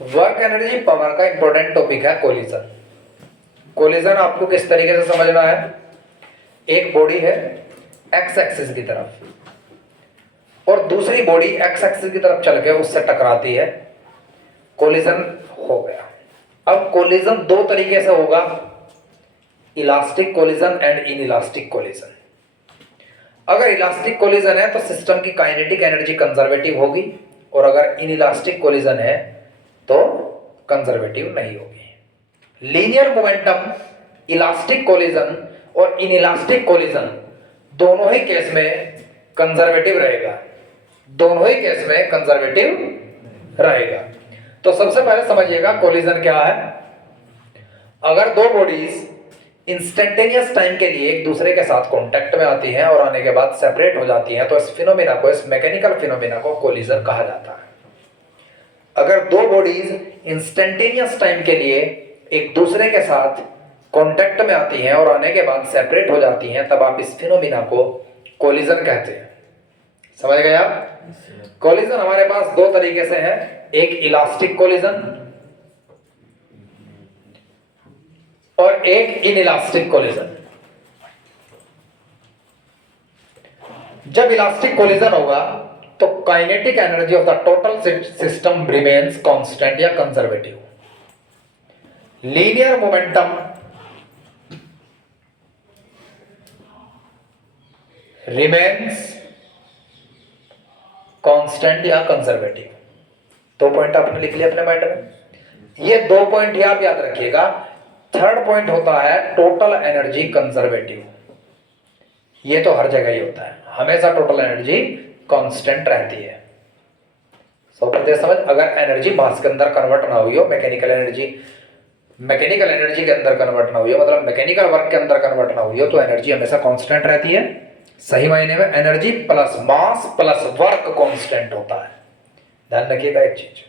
Work energy power का important topic है collision. Collision आपको किस तरीके से समझना है, एक बॉडी है एक्स एक्सिस की तरफ और दूसरी बॉडी एक्स एक्सिस की तरफ चल के उससे टकराती है, कोलिजन हो गया। अब कोलिजन दो तरीके से होगा, elastic collision and inelastic collision. अगर इलास्टिक कोलिजन है तो सिस्टम की काइनेटिक एनर्जी कंजर्वेटिव होगी और अगर इनइलास्टिक कोलिजन है तो कंजर्वेटिव नहीं होगी। लीनियर मोमेंटम, इलास्टिक कोलिजन और इनइलास्टिक कोलिजन दोनों ही केस में कंजर्वेटिव रहेगा, दोनों ही केस में कंजर्वेटिव रहेगा। तो सबसे पहले समझिएगा कोलिजन क्या है। अगर दो बॉडीज इंस्टेंटेनियस टाइम के लिए एक दूसरे के साथ कांटेक्ट में आती हैं और आने के बाद सेपरेट हो जाती हैं तो इस फिनोमेना को, इस मैकेनिकल फिनोमेना को कोलिजन कहा जाता है। अगर दो बॉडीज इंस्टेंटेनियस टाइम के लिए एक दूसरे के साथ कांटेक्ट में आती हैं और आने के बाद सेपरेट हो जाती हैं तब आप इस फिनोमेना को कोलिजन कहते हैं। समझ गए आप? कोलिजन हमारे पास दो तरीके से है, एक इलास्टिक कोलिजन और एक इनइलास्टिक कोलिजन। जब इलास्टिक कोलिजन होगा तो kinetic energy of the total system remains constant या conservative. Linear momentum remains constant या कंजर्वेटिव। दो पॉइंट आपने लिख लिया अपने माइंड में, ये दो पॉइंट ही आप याद रखिएगा। थर्ड पॉइंट होता है टोटल एनर्जी कंजर्वेटिव। ये तो हर जगह ही होता है, हमेशा टोटल एनर्जी कांस्टेंट रहती है। समझ, अगर एनर्जी मास के अंदर कन्वर्ट ना हुई हो, मैकेनिकल एनर्जी के अंदर कन्वर्ट ना हुई हो, मतलब मैकेनिकल वर्क के अंदर कन्वर्ट ना हुई हो, तो एनर्जी हमेशा कांस्टेंट रहती है। सही मायने में energy plus mass plus work constant होता है। ध्यान रखिएगा एक चीज,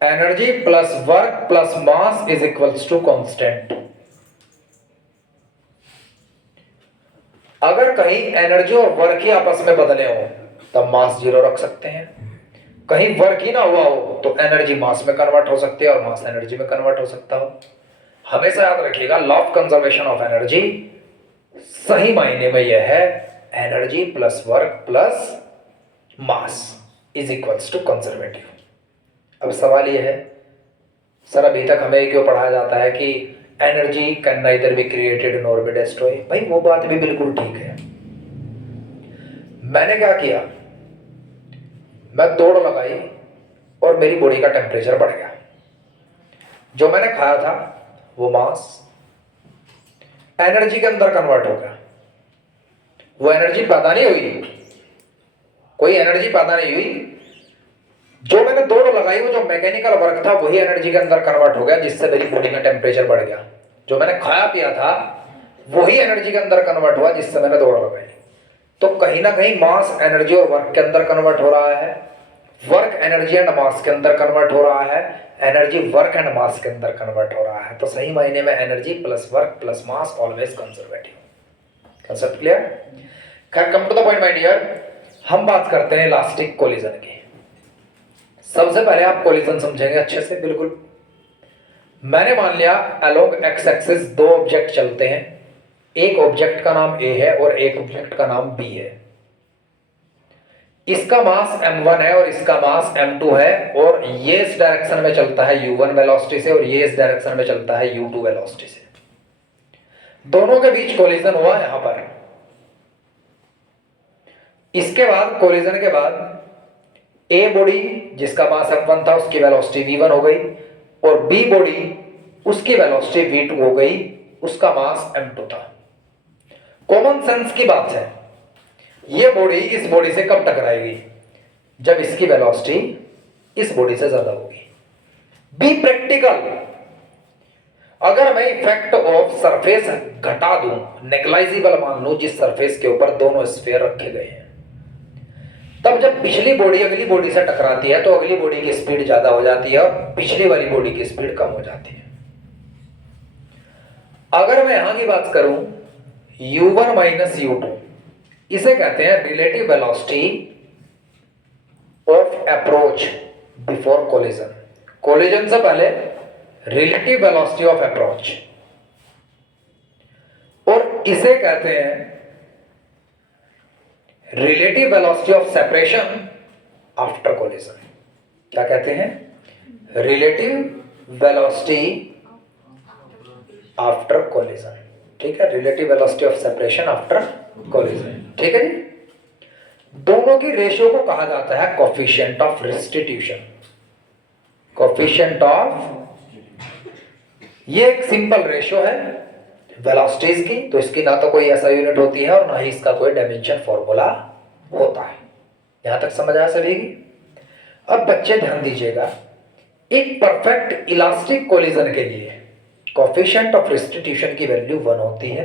energy plus work plus mass is equals to constant. अगर कहीं एनर्जी और वर्क ही आपस में बदले हो तब मास जीरो रख सकते हैं, कहीं वर्क ही ना हुआ हो तो एनर्जी मास में कन्वर्ट हो सकती है और मास एनर्जी में कन्वर्ट हो सकता हो। हमेशा याद रखिएगा law of conservation of energy सही मायने में यह है, energy plus work plus mass is equals to conservative. अब सवाल यह है, सर अभी तक हमें क्यों पढ़ाया जाता है कि energy can neither be created nor be destroy. भाई वो बात भी बिल्कुल ठीक है। मैंने क्या किया, मैं दौड़ लगाई और मेरी बॉडी का टेम्परेचर बढ़ गया, जो मैंने खाया था वो मास एनर्जी के अंदर कन्वर्ट हो गया। वो एनर्जी पैदा नहीं हुई, कोई एनर्जी पैदा नहीं हुई, जो मैंने दौड़ लगाई वो जो मैकेनिकल वर्क था वही एनर्जी के अंदर कन्वर्ट हो गया, जिससे मेरी बॉडी का टेम्परेचर बढ़ गया। जो मैंने खाया पिया था वही एनर्जी के अंदर कन्वर्ट हुआ जिससे मैंने दौड़ लगाई। तो कहीं ना कहीं मास एनर्जी और वर्क के अंदर कन्वर्ट हो रहा है, वर्क एनर्जी एंड मास के अंदर कन्वर्ट हो रहा है, एनर्जी वर्क एंड मास के अंदर कन्वर्ट हो रहा है। तो सही मायने में energy plus work plus mass always conservative. Concept clear? खैर, come to the point my dear, हम बात करते हैं इलास्टिक कोलिजन की। सबसे पहले आप कोलिजन समझेंगे अच्छे से। बिल्कुल, मैंने मान लिया अलोंग एक्स एक्सिस दो ऑब्जेक्ट चलते हैं, एक ऑब्जेक्ट का नाम ए है और एक ऑब्जेक्ट का नाम बी है। इसका मास m1 है और इसका मास m2 है और ये इस डायरेक्शन में चलता है u1 वेलोसिटी से और ये इस डायरेक्शन में चलता है u2 वेलोसिटी से। दोनों के बीच कोलिजन हुआ यहां पर। इसके बाद कोलिजन के बाद ए बॉडी जिसका मास m1 था उसकी वेलोसिटी v1 हो गई और बी बॉडी उसकी वेलोसिटी v2 हो गई, उसका मास m2 था। कॉमन सेंस की बात है, ये बॉडी इस बॉडी से कब टकराएगी? जब इसकी वेलोसिटी इस बॉडी से ज्यादा होगी। बी प्रैक्टिकल, अगर मैं इफेक्ट ऑफ सरफेस घटा दूं, नेग्लाइजिबल मान लूं, जिस सरफेस के ऊपर दोनों स्फीयर रखे गए हैं, तब जब पिछली बॉडी अगली बॉडी से टकराती है तो अगली बॉडी की स्पीड ज्यादा हो जाती है और पिछली वाली बॉडी की स्पीड कम हो जाती है। अगर मैं यहां की बात करूं u1 माइनस u2, इसे कहते हैं relative velocity of approach before collision. Collision से पहले रिलेटिव वेलोसिटी ऑफ अप्रोच, और इसे कहते हैं relative velocity of separation after collision. क्या कहते हैं? Relative velocity after collision. ठीक है, relative velocity of separation after collision. ठीक है जी। दोनों की रेशियो को कहा जाता है coefficient of restitution. Coefficient of, ये एक सिंपल रेशियो है वेलोसिटीज की, तो इसकी ना तो कोई ऐसा यूनिट होती है और ना ही इसका कोई डायमेंशन फॉर्मूला होता है। यहां तक समझ आया सभी की? अब बच्चे ध्यान दीजिएगा, एक परफेक्ट इलास्टिक कोलिजन के लिए कोफिशिएंट ऑफ रेस्टिट्यूशन की वैल्यू 1 होती है,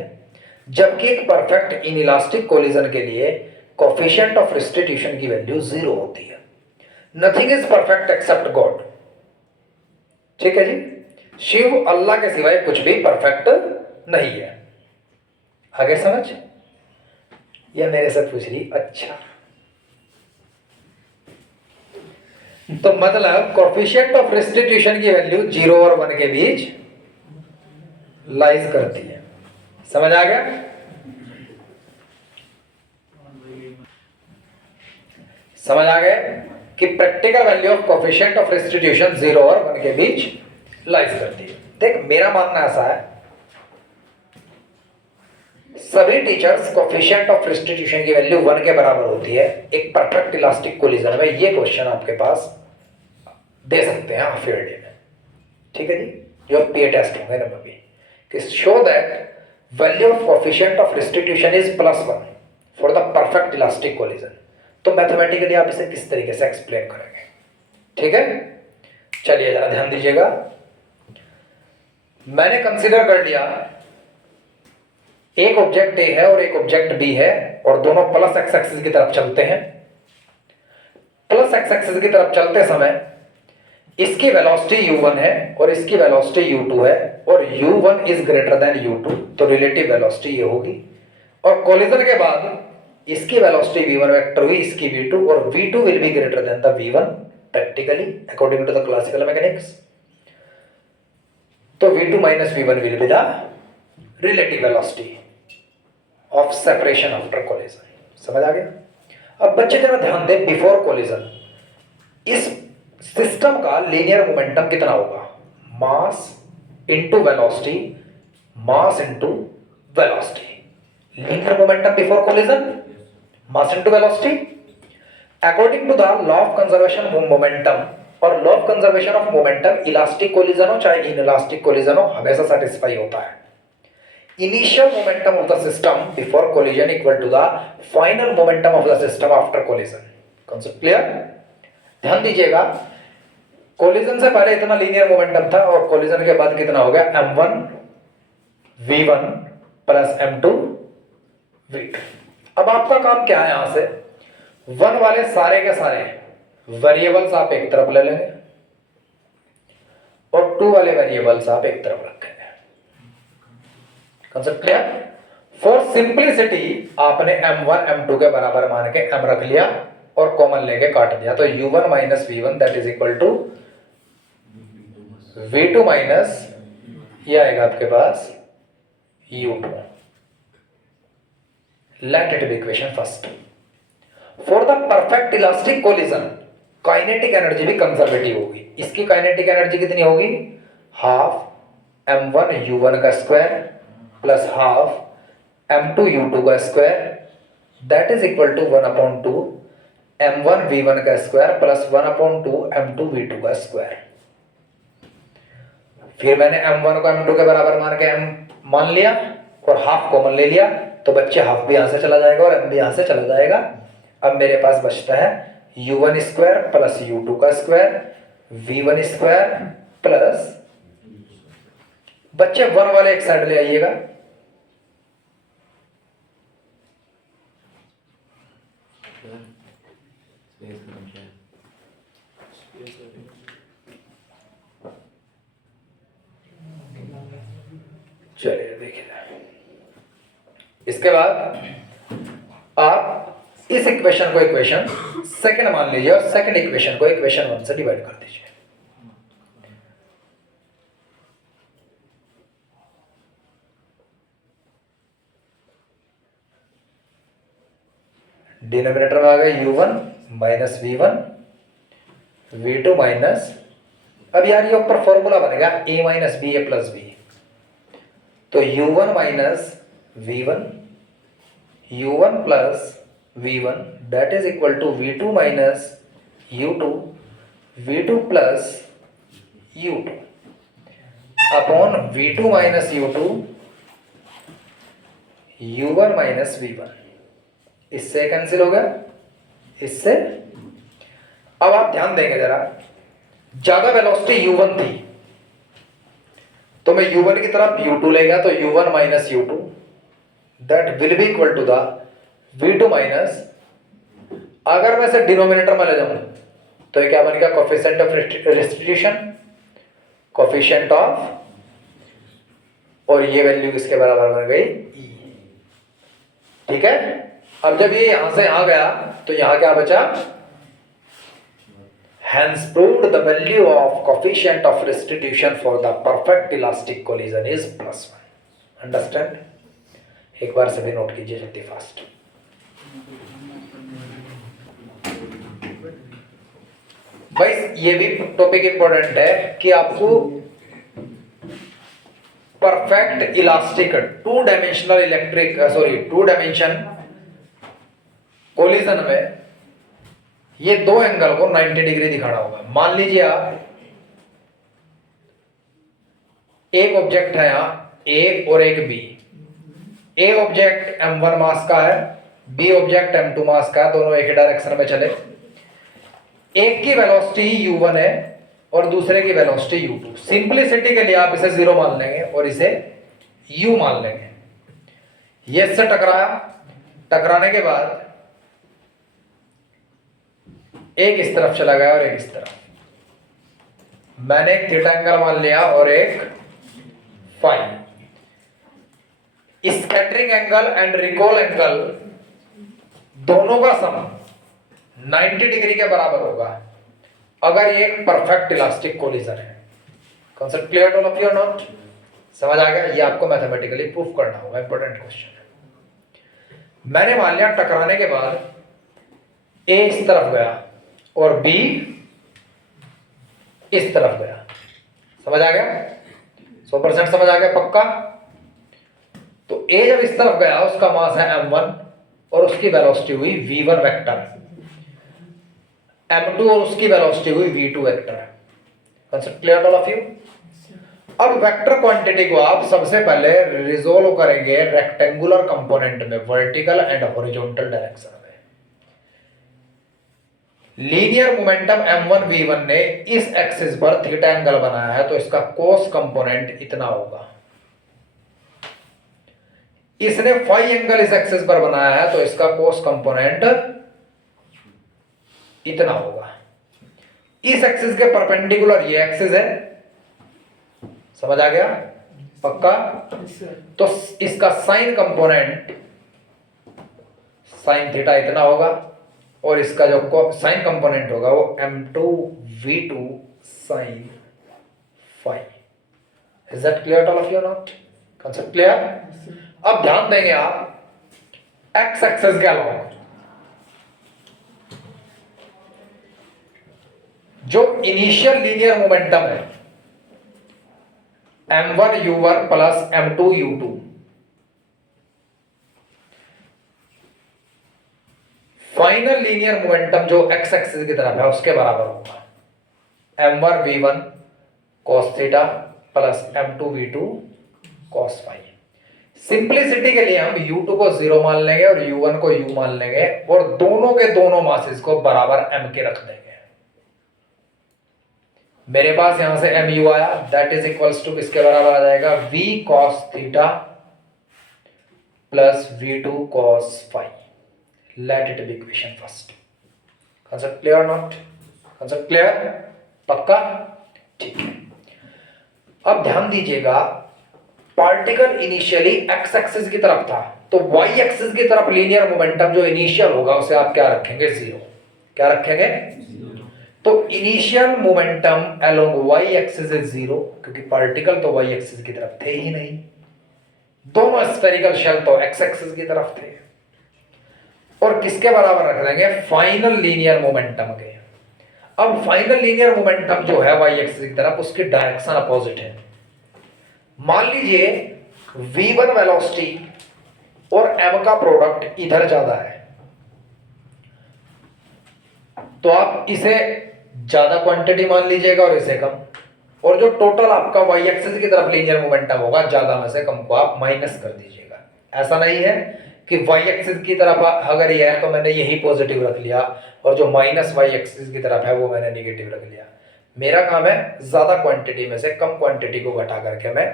जबकि एक परफेक्ट इनइलास्टिक कोलिजन के लिए कोफिशिएंट ऑफ रेस्टिट्यूशन की वैल्यू 0 होती है। Nothing is perfect except God. ठीक है जी, शिव अल्लाह के सिवाय कुछ भी परफेक्ट नहीं है। आगे समझ? या मेरे से पूछ रही? अच्छा, तो मतलब कोफिशिएंट ऑफ रेस्टिट्यूशन की वैल्यू 0 और 1 के बीच लाइज करती है। समझ आ गया? समझ आ गया कि practical value of coefficient of restitution 0 और 1 के बीच लाइज करती है। देख, मेरा मानना ऐसा है, सभी टीचर्स कोफिशिएंट ऑफ रेस्टिट्यूशन की वैल्यू 1 के बराबर होती है एक परफेक्ट इलास्टिक कोलिजन में। ये क्वेश्चन आपके पास दे सकते हैं हाफ ईयरली में। ठीक है जी, जो पीए टेस्ट होंगे नंबर बी, कि show that value of coefficient of restitution is +1 for the perfect elastic collision. तो मैथमेटिकली आप इसे किस तरीके से एक्सप्लेन करेंगे? ठीक है, चलिए जरा ध्यान दीजिएगा। मैंने कंसीडर कर लिया एक ऑब्जेक्ट ए है और एक ऑब्जेक्ट बी है, और दोनों प्लस एक्स एक्सिस की तरफ चलते हैं। प्लस एक्स एक्सिस की तरफ चलते समय इसकी वेलोसिटी u1 है और इसकी वेलोसिटी u2 है, और u1 is greater than u2, तो रिलेटिव वेलोसिटी ये होगी। और कोलिजन के बाद इसकी वेलोसिटी v1 वेक्टर हुई, इसकी v2, और v2 will be greater than the v1 practically according to the classical mechanics. तो v2 minus v1 will be the relative velocity of separation after collision. समझ आ गया? अब बच्चे जरा ध्यान दें, बिफोर कोलिजन इस सिस्टम का लीनियर मोमेंटम कितना होगा? Mass into velocity, mass into velocity. Linear momentum before collision, mass into velocity. According to the law of conservation of momentum, और law of conservation of momentum elastic collision हो चाहे inelastic collision हो, हमेशा satisfy होता है। Initial momentum of the system before collision equal to the final momentum of the system after collision. Concept clear? ध्यान दीजिएगा, collision से पहले इतना लीनियर मोमेंटम था और कोलिजन के बाद कितना हो गया? m1 v1 plus m2 v2। अब आपका काम क्या है? यहां से 1 वाले सारे के सारे वेरिएबल्स आप एक तरफ ले लेंगे और 2 वाले वेरिएबल्स आप एक तरफ रखेंगे। Concept clear? फॉर सिंपलिसिटी आपने m1 m2 के बराबर मान के m रख लिया और कॉमन लेके काट दिया, तो u1 minus v1 that is equal to v2 minus, ये आएगा आपके पास u2। Let it be equation first. For the perfect elastic collision kinetic energy भी कंजर्वेटिव होगी। इसकी काइनेटिक एनर्जी कितनी होगी? हाफ m1 u1 का square plus half m2 u2 का square, that is equal to 1/2 m1 v1 का square plus 1/2 m2 v2 का square. फिर मैंने m1 को m2 के बराबर मान के m मान लिया और हाफ कॉमन ले लिया, तो बच्चे हाफ भी यहां से चला जाएगा और m भी यहां से चला जाएगा। अब मेरे पास बचता है u1 स्क्वायर प्लस u2 का स्क्वायर v1 स्क्वायर प्लस, बच्चे 1 वाले एक साइड ले आइएगा, चलिए देखिए। इसके बाद आप इस इक्वेशन को इक्वेशन सेकंड मान लीजिए और सेकंड इक्वेशन को इक्वेशन 1 से डिवाइड कर दीजिए। डिनोमिनेटर में आ गया u1 minus v1 v2 minus, अब यार ये ऊपर फॉर्मूला बनेगा a minus b a plus b, तो u1 minus v1 u1 plus v1 that is equal to v2 minus u2 v2 plus u2 upon v2 minus u2 u1 minus v1, इससे cancel हो गया इससे। अब आप ध्यान देंगे जरा, ज्यादा वेलोसिटी u1 थी तो मैं u1 की तरफ u2 ले गया, तो u1 minus u2 that will be equal to the v2 minus, अगर मैं इसे डिनोमिनेटर में ले जाऊं तो ये क्या बनेगा, coefficient of restitution, coefficient of, और ये वैल्यू किसके बराबर बन गई e। ठीक है, अब जब ये यहां से आ गया तो यहां क्या बचा, hence proved the value of coefficient of restitution for the perfect elastic collision is +1। Understand, एक बार सभी नोट कीजिए जल्दी फास्ट। भाई ये भी टॉपिक इंपॉर्टेंट है कि आपको perfect elastic two dimension collision में ये दो एंगल को 90 डिग्री दिखाना होगा। मान लीजिए आप एक ऑब्जेक्ट है यहां ए और एक बी, ए ऑब्जेक्ट m1 मास का है, बी ऑब्जेक्ट m2 मास का है, दोनों एक ही डायरेक्शन में चले, एक की वेलोसिटी u1 है और दूसरे की वेलोसिटी u2। सिंपलिसिटी के लिए आप इसे 0 मान लेंगे और इसे u मान लेंगे। ये इससे टकराया, टकराने के बाद एक इस तरफ चला गया और एक इस तरफ, मैंने एक थीटा एंगल मान लिया और एक phi. Scattering angle and recoil angle दोनों का सम 90 डिग्री के बराबर होगा अगर ये परफेक्ट इलास्टिक कोलिजन है। Concept clear all of you और नॉट? समझ आ गया? ये आपको मैथमेटिकली प्रूफ करना होगा, इंपॉर्टेंट क्वेश्चन है। मैंने मान लिया टकराने के बाद ए इस तरफ गया और बी इस तरफ गया। समझ आ गया? 100% समझ आ गया पक्का? तो ए जब इस तरफ गया उसका मास है m1 और उसकी वेलोसिटी हुई v1 वेक्टर, m2 और उसकी वेलोसिटी हुई v2 vector. Concept clear all of you? अब वेक्टर क्वांटिटी को आप सबसे पहले रिजोल्व करेंगे रेक्टेंगुलर कंपोनेंट में, वर्टिकल एंड हॉरिजॉन्टल डायरेक्शन में। लीनियर मोमेंटम m1 v1 ने इस एक्सिस पर थीटा एंगल बनाया है तो इसका कोस कंपोनेंट इतना होगा। इसने फाई एंगल इस एक्सिस पर बनाया है तो इसका कोस कंपोनेंट इतना होगा। इस एक्सिस के परपेंडिकुलर ये एक्सिस है, समझ आ गया पक्का? तो इसका साइन कंपोनेंट साइन थीटा इतना होगा और इसका जो साइन कंपोनेंट होगा वो m2 v2 sine phi. Is that clear all of you not? Concept clear? अब ध्यान देंगे आप एक्स एक्सिस के अलावा जो इनिशियल लीनियर मोमेंटम है m1 u1 plus m2 u2, final linear momentum जो एक्स एक्सिस की तरफ है उसके बराबर होगा m1 v1 cos theta plus m2 v2 cos phi. Simplicity के लिए हम u2 को 0 मान लेंगे और u1 को u मान लेंगे और दोनों के दोनों मासेस को बराबर m के रख देंगे। मेरे पास यहां से mu आया, दैट इज इक्वल्स टू किसके बराबर आ जाएगा, v cos theta plus v2 cos phi. Let it be equation first. Concept clear not? Concept clear पक्का? ठीक है। अब ध्यान दीजिएगा, पार्टिकल इनिशियली एक्स एक्सिस की तरफ था तो वाई एक्सिस की तरफ लीनियर मोमेंटम जो इनिशियल होगा उसे आप क्या रखेंगे, 0। क्या रखेंगे? तो initial momentum along y axis is 0 क्योंकि पार्टिकल तो वाई एक्सिस की तरफ थे ही नहीं, दोनों स्फेरिकल शेल तो एक्स एक्सिस की तरफ थे। और किसके बराबर रख देंगे, फाइनल लीनियर मोमेंटम के। अब फाइनल लीनियर मोमेंटम जो है वाई एक्सिस की तरफ, उसकी डायरेक्शन अपोजिट है। मान लीजिए v1 वेलोसिटी और m का प्रोडक्ट इधर ज्यादा है, तो आप इसे ज्यादा क्वांटिटी मान लीजिएगा और इसे कम, और जो टोटल आपका वाई एक्सिस की तरफ लीनियर मोमेंटम होगा ज्यादा में से कम को आप माइनस कर दीजिएगा। ऐसा नहीं है कि वाई एक्सिस की तरफ अगर ये है तो मैंने यही पॉजिटिव रख लिया और जो माइनस वाई एक्सिस की तरफ है वो मैंने नेगेटिव रख लिया। मेरा काम है ज्यादा क्वांटिटी में से कम क्वांटिटी को घटा करके मैं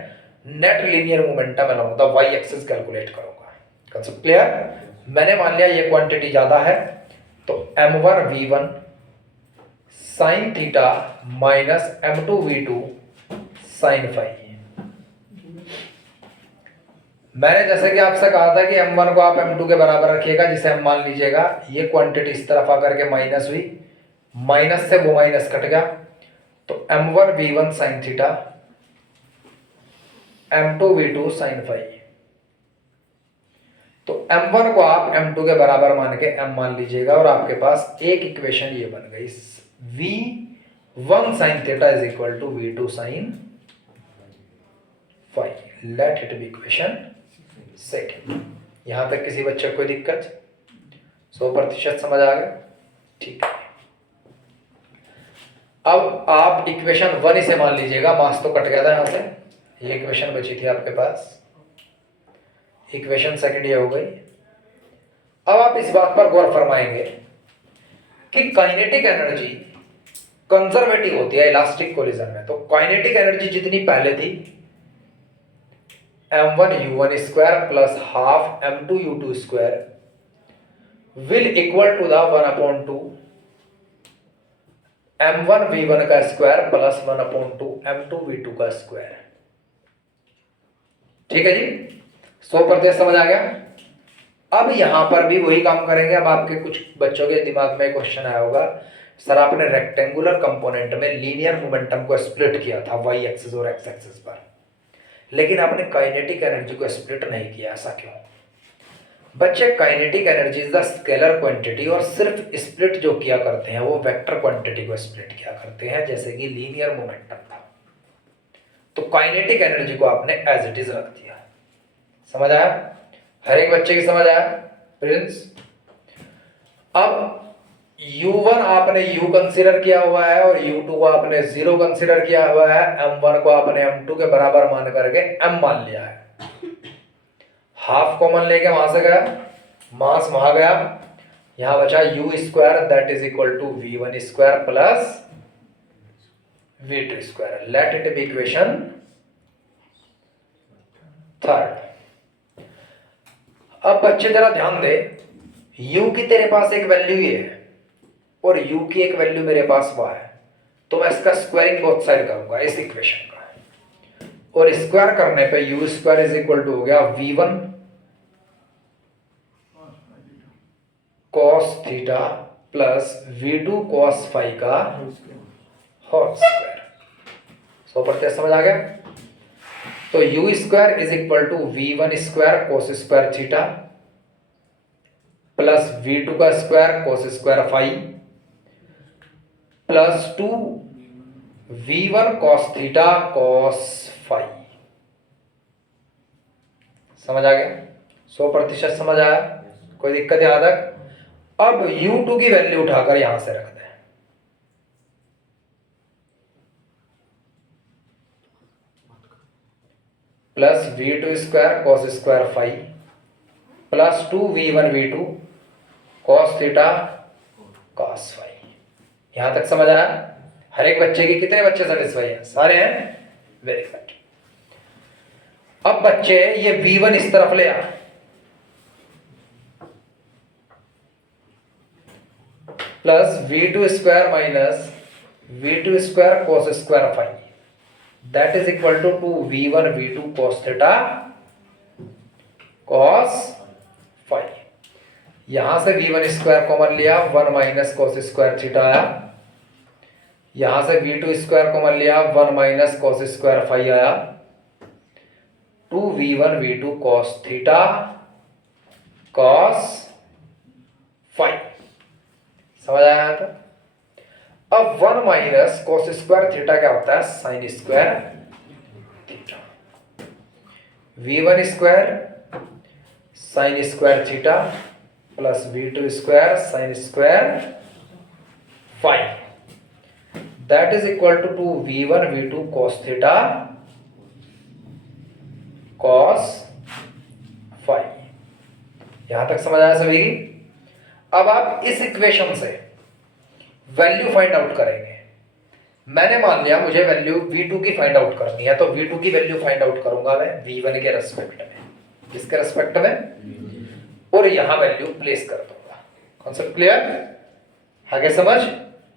net linear momentum along the Y axis calculate करूंगा। Concept clear? मैंने मान लिया ये क्वांटिटी ज्यादा है तो m1 v1 sine theta minus m2 v2 sine phi. मैंने जैसे कि आपसे कहा था कि m1 को आप m2 के बराबर रखिएगा, जिसे हम मान लीजिएगा ये क्वांटिटी इस तरफ आकर के माइनस हुई, माइनस से वो माइनस कट गया, तो m1 v1 sine theta m2 v2 sine phi. तो m1 को आप m2 के बराबर मान के m मान लीजिएगा और आपके पास एक इक्वेशन ये बन गई, v1 sine theta is equal to v2 sine phi. Let it be equation second. यहां तक किसी बच्चे को कोई दिक्कत? 100% समझ आ गया? ठीक है। अब आप इक्वेशन 1 इसे मान लीजिएगा, मास तो कट गया था यहां से, ये इक्वेशन बची थी आपके पास, इक्वेशन सेकंड ये हो गई। अब आप इस बात पर गौर फरमाएंगे कि काइनेटिक एनर्जी कंजर्वेटिव होती है इलास्टिक कोलिजन में। तो काइनेटिक एनर्जी जितनी पहले थी m1 u1 square plus half m2 u2 square will equal to the 1/2 m1 v1 का स्क्वायर प्लस 1/2 m2 v2 का स्क्वायर। ठीक है जी, 100% समझ आ गया। अब यहां पर भी वही काम करेंगे। अब आपके कुछ बच्चों के दिमाग में क्वेश्चन आया होगा, सर आपने रेक्टेंगुलर कंपोनेंट में लीनियर मोमेंटम को स्प्लिट किया था वाई एक्सिस और एक्स एक्सिस पर, लेकिन आपने काइनेटिक एनर्जी को स्प्लिट नहीं किया, ऐसा क्यों? बच्चे, kinetic energy is the scalar quantity, और सिर्फ स्प्लिट जो किया करते हैं वो वेक्टर क्वांटिटी को स्प्लिट किया करते हैं, जैसे कि लीनियर मोमेंटम था। तो काइनेटिक एनर्जी को आपने एज इट इज रख दिया। समझ आया? हर एक बच्चे की समझ आया प्रिंस? अब u1 आपने u कंसीडर किया हुआ है और u2 को आपने 0 कंसीडर किया हुआ है, m1 को आपने m2 के बराबर मान करके m मान लिया है। हाफ कॉमन लेके वहां से गया, मास वहां गया, यहां बचा u square that is equal to v1 square plus v2 square. Let it be equation third. अब बच्चे जरा ध्यान दे, u की तेरे पास एक वैल्यू ही है और u की एक वैल्यू मेरे पास वह है, तो मैं इसका स्क्वायरिंग बोथ साइड करूंगा इस इक्वेशन का, और स्क्वायर करने पे u square is equal to हो गया v1 cos theta plus v2 cos phi का होल स्क्वायर। 100% समझ आ गया? तो u square is equal to v1 square cos square theta plus v2 का square cos square phi plus 2 v1 cos theta cos phi. समझ आ गया? 100% समझ आया? कोई दिक्कत यहां तक? अब u2 की वैल्यू उठाकर यहां से रख दें, plus v2 square cos square phi plus 2 v1 v2 cos theta cos phi. यहां तक समझ आया? हर एक बच्चे की कितने बच्चे सेटिस्फाई हैं? सारे हैं? Very good. अब बच्चे ये v1 इस तरफ ले आ, plus v2 square minus v2 square cos square phi that is equal to 2v1 v2 cos theta cos phi. यहां से v1 स्क्वायर कॉमन लिया, 1 माइनस cos स्क्वायर थीटा आया, यहां से v2 स्क्वायर कॉमन लिया, 1 माइनस cos स्क्वायर फाई आया, 2v1 v2 cos theta cos 5। समझ आया यहाँ तक? अब 1 माइनस cos स्क्वायर थीटा क्या होता है? Sine square theta. v1 square sine square theta plus v2 square sine square 5 that is equal to v1 v2 cos theta cos 5। यहां तक समझ आया सभी की? अब आप इस इक्वेशन से वैल्यू फाइंड आउट करेंगे। मैंने मान लिया मुझे वैल्यू v2 की फाइंड आउट करनी है, तो v2 की वैल्यू फाइंड आउट करूंगा मैं v1 के रेस्पेक्ट में। किसके रेस्पेक्ट में? और यहां वैल्यू प्लेस कर दूंगा। Concept clear? आगे समझ?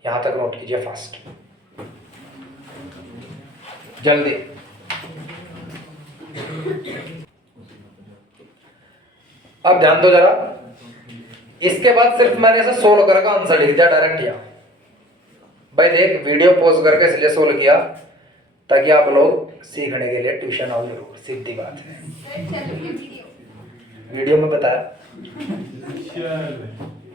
यहां तक नोट कीजिए फास्ट, जल्दी। अब ध्यान दो जरा, इसके बाद सिर्फ मैंने इसे सोल्व करके आंसर लिख दिया डायरेक्ट यहाँ। भाई देख, वीडियो पॉज करके इसलिए सोल्व किया ताकि आप लोग सीखने के लिए ट्यूशन आओ जरूर, सीधी बात है। वीडियो में बताया